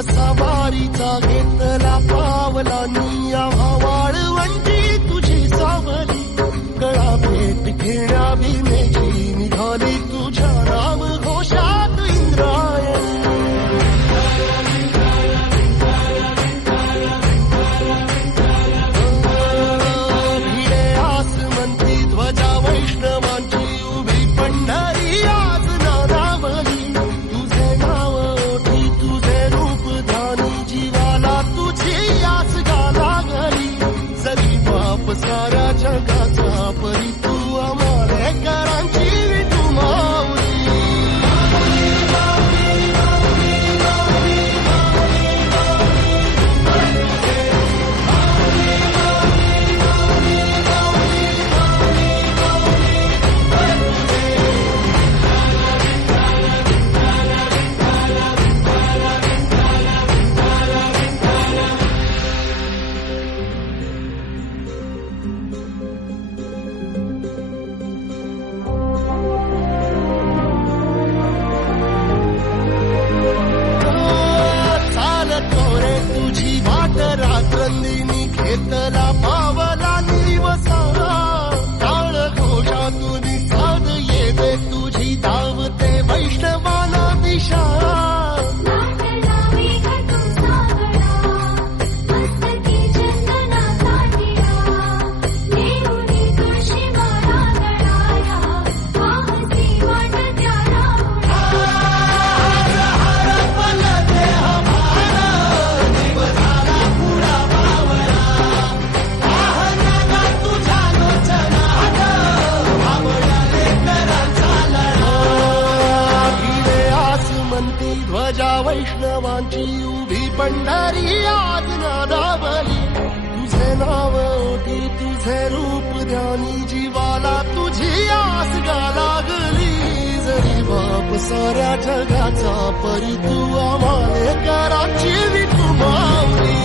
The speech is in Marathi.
वसा वारीचा घेतला पावला निया वाळवंटी तुझी सावली गळा भेट घेण्या भीमेची निघाली तुझ्या नाम घोषात इंद्रायणी भिडे आसमंती ध्वजा वैष्णवांची उभी पंढरी आज नादावली तुझे नाव ओठी तुझे रूप ध्यानी जीवाला तुझी आस गाला गली जरी बाप साऱ्या जगाचा परी तू आमालेकरांची विठू माऊली तुझी वाट रात्रंदिनी घेतला पावला निवसा टाळ घोषातून साध येते तुझी धावते वैष्णवाला दिशा ध्वजा वैष्णवांची उभी पंढरी आज नादावली तुझे नाव ओठी तुझे रूप ध्यानी जीवाला तुझी आस गा लागली जरी बाप साऱ्या जगाचा परी तू आम्हालेकरांची विठू माऊली